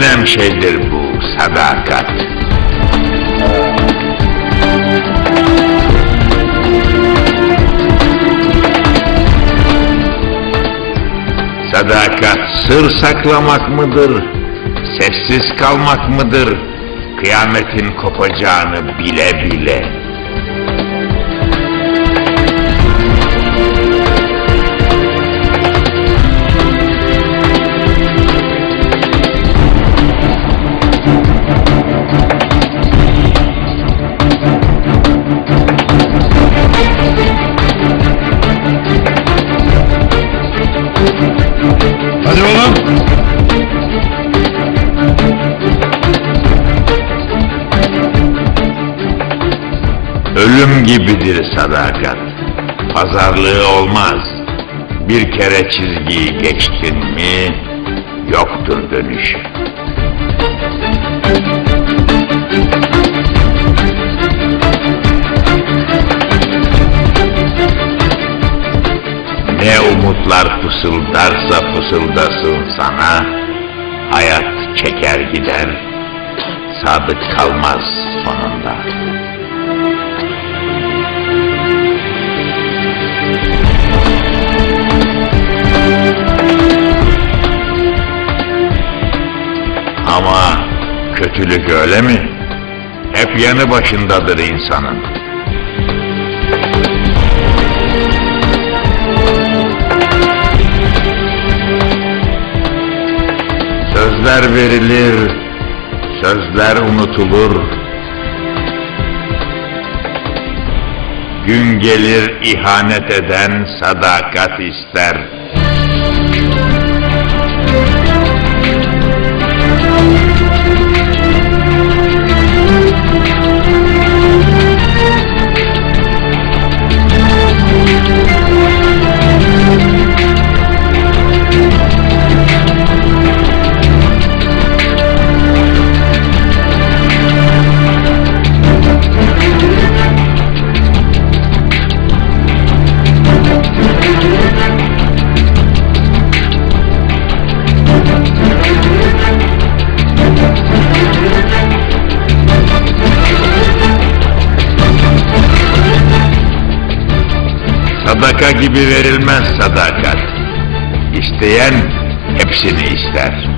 denen şeydir bu sadakat. Sadakat sır saklamak mıdır? Sessiz kalmak mıdır? Kıyametin kopacağını bile bile. Ölüm gibidir sadakat. Pazarlığı olmaz. Bir kere çizgiyi geçtin mi yoktur dönüş. Ne umutlar fısıldarsa fısıldasın sana, hayat çeker gider, sadık kalmaz sonunda. Kötülük öyle mi? Hep yanı başındadır insanın. Sözler verilir, sözler unutulur. Gün gelir ihanet eden sadakat ister. Sadaka gibi verilmez sadakat. İsteyen hepsini ister.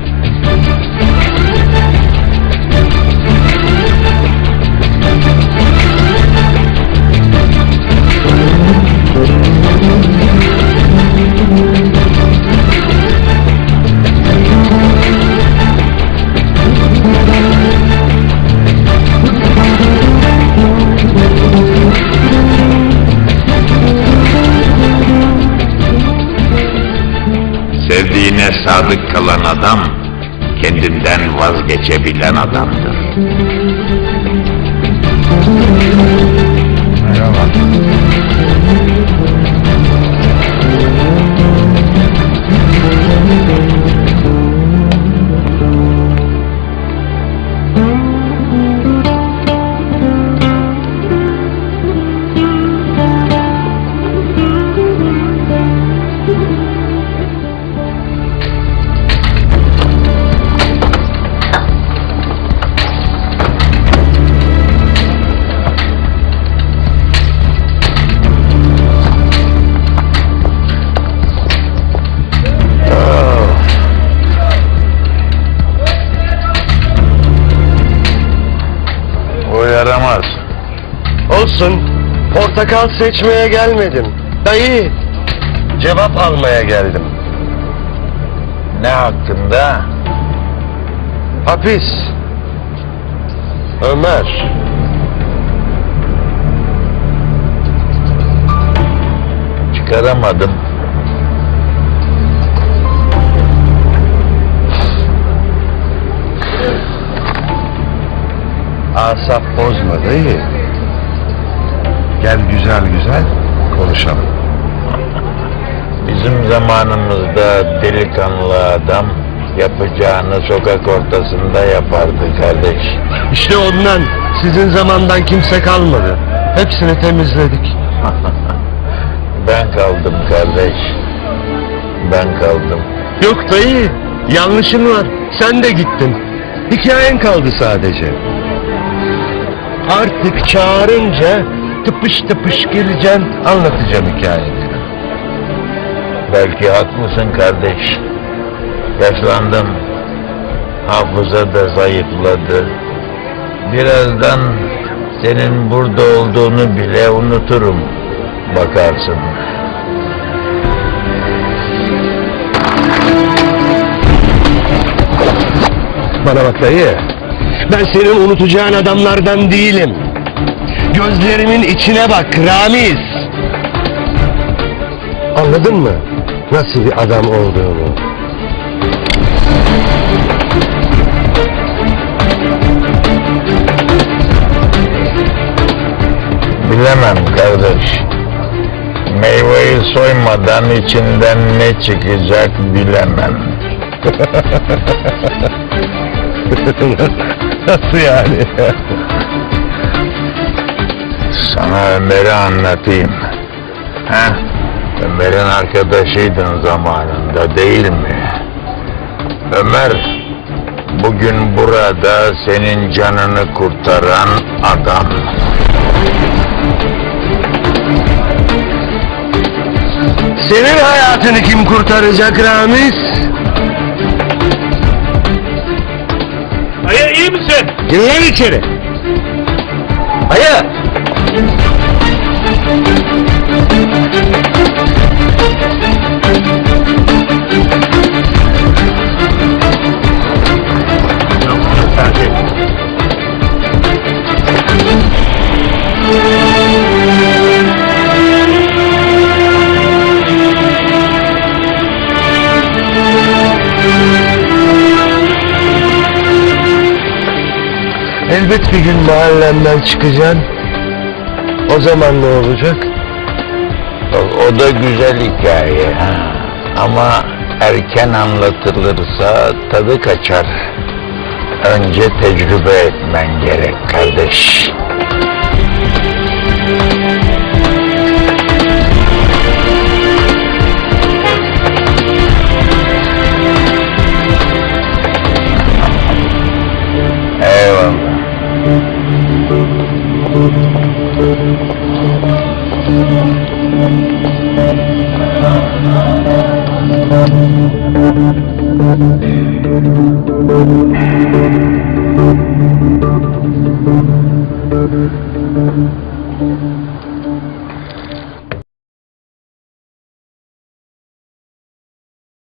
Sevdiğine sadık kalan adam, kendinden vazgeçebilen adamdır. Portakal seçmeye gelmedim. Dayı. Cevap almaya geldim. Ne hakkında? Hapis. Ömer. Çıkaramadım. Asap bozma dayı. Gel güzel güzel konuşalım. Bizim zamanımızda delikanlı adam yapacağını sokak ortasında yapardı kardeş. İşte ondan sizin zamandan kimse kalmadı. Hepsini temizledik. Ben kaldım kardeş. Ben kaldım. Yok dayı yanlışın var. Sen de gittin. Hikayen kaldı sadece. Artık çağırınca tıpış tıpış geleceksin, anlatacağım hikayeni. Belki haklısın kardeş. Yaşlandım. Hafıza da zayıfladı. Birazdan senin burada olduğunu bile unuturum. Bakarsın. Bana bak dayı. Ben senin unutacağın adamlardan değilim. Gözlerimin içine bak Ramiz. Anladın mı? Nasıl bir adam olduğunu. Bilemem kardeş. Meyveyi soymadan içinden ne çıkacak bilemem. Nasıl yani? Sana Ömer'i anlatayım. Heh, Ömer'in arkadaşıydın zamanında değil mi? Ömer, bugün burada senin canını kurtaran adam. Senin hayatını kim kurtaracak Ramiz? Dayı iyi misin? Gir lan içeri. Aya. Elbet bir gün mahallemden çıkacaksın. O zaman ne olacak? O, da güzel hikaye. Ama erken anlatılırsa tadı kaçar. Önce tecrübe etmen gerek kardeş.